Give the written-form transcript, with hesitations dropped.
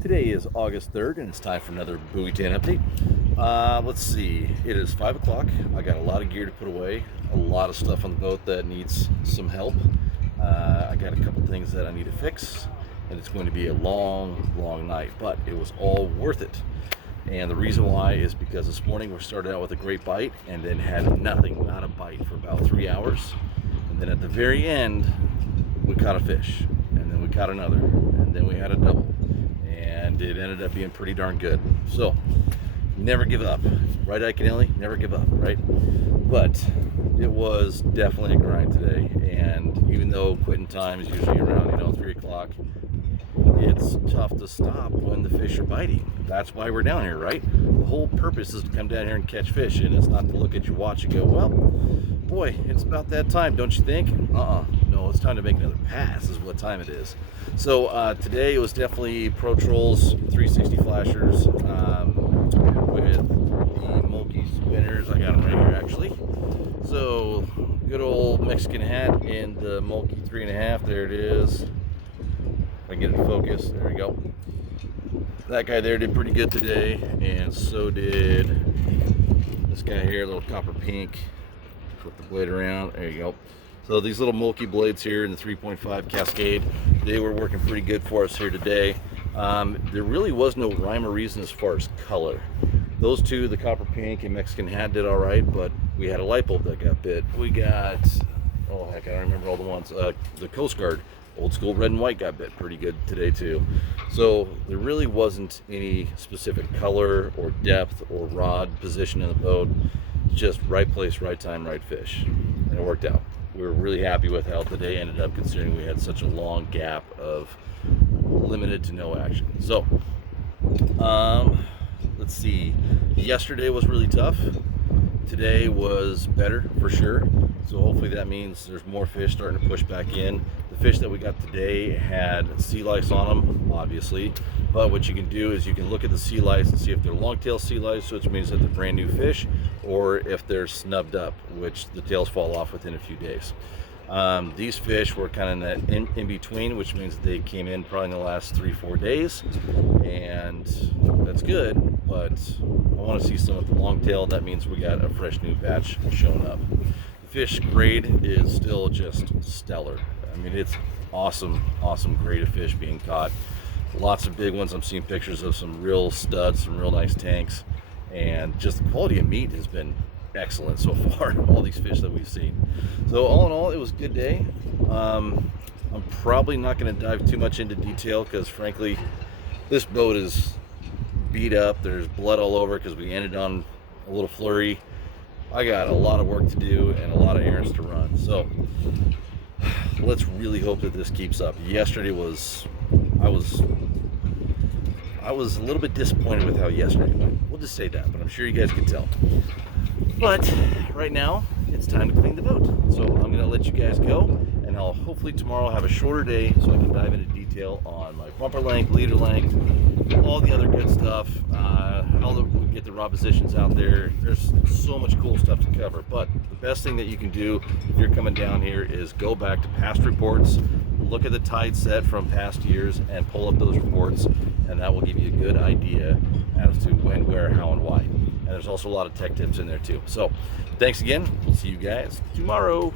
Today is August 3rd, and it's time for another Buoy 10 update. Let's see, it is 5 o'clock. I got a lot of gear to put away, a lot of stuff on the boat that needs some help. I got a couple things that I need to fix, and it's going to be a long night, but it was all worth it. And the reason why is because this morning we started out with a great bite and then had nothing, not a bite for about 3 hours. And then at the very end, we caught a fish, and then we caught another, and then we had a double. And it ended up being pretty darn good. So never give up, right, Ike and Ellie? Never give up, right? But it was definitely a grind today, and even though quitting time is usually around 3 o'clock, it's tough to stop when the fish are biting. That's why we're down here, right? The whole purpose is to come down here and catch fish, and it's not to look at your watch and go, well, boy, it's about that time, don't you think? No, it's time to make another pass is what time it is. So today it was definitely Pro Trolls 360 flashers with the Mulkey spinners. I got them right here actually. So good old Mexican hat in the Mulkey 3.5. There it is. If I can get it in focus, there we go. That guy there did pretty good today, and so did this guy here, a little copper pink. Flip the blade around, there you go. So these little Mulkey blades here in the 3.5 Cascade, they were working pretty good for us here today. There really was no rhyme or reason as far as color. Those two, the copper pink and Mexican hat, did all right, but we had a light bulb that got bit. We got, oh heck, I don't remember all the ones. The Coast Guard, old school red and white, got bit pretty good today too. So there really wasn't any specific color or depth or rod position in the boat. Just right place, right time, right fish, and it worked out. We were really happy with how the day ended up, considering we had such a long gap of limited to no action. So let's see, yesterday was really tough. Today was better for sure, so hopefully that means there's more fish starting to push back in. The fish that we got today had sea lice on them, obviously, but what you can do is you can look at the sea lice and see if they're long-tail sea lice, which means that they're brand new fish, or if they're snubbed up, which the tails fall off within a few days. These fish were kind of in between, which means they came in probably in the last 3-4 days, and that's good, but I want to see some of the long tail. That means we got a fresh new batch showing up. The fish grade is still just stellar. I mean, it's awesome grade of fish being caught. Lots of big ones. I'm seeing pictures of some real studs, some real nice tanks, and just the quality of meat has been excellent so far. All these fish that we've seen. So all in all, it was a good day. I'm probably not going to dive too much into detail because frankly this boat is beat up. There's blood all over because we ended on a little flurry. I got a lot of work to do and a lot of errands to run, so let's really hope that this keeps up. Yesterday was, I was a little bit disappointed with how yesterday went. We'll just say that, but I'm sure you guys can tell. But right now, it's time to clean the boat. So I'm gonna let you guys go, and I'll hopefully tomorrow have a shorter day so I can dive into detail on my bumper length, leader length, all the other good stuff, how to get the rod positions out there. There's so much cool stuff to cover, but the best thing that you can do if you're coming down here is go back to past reports, look at the tide set from past years, and pull up those reports, and that will give you a good idea as to when, where, how, and why. And there's also a lot of tech tips in there too. So thanks again. We'll see you guys tomorrow.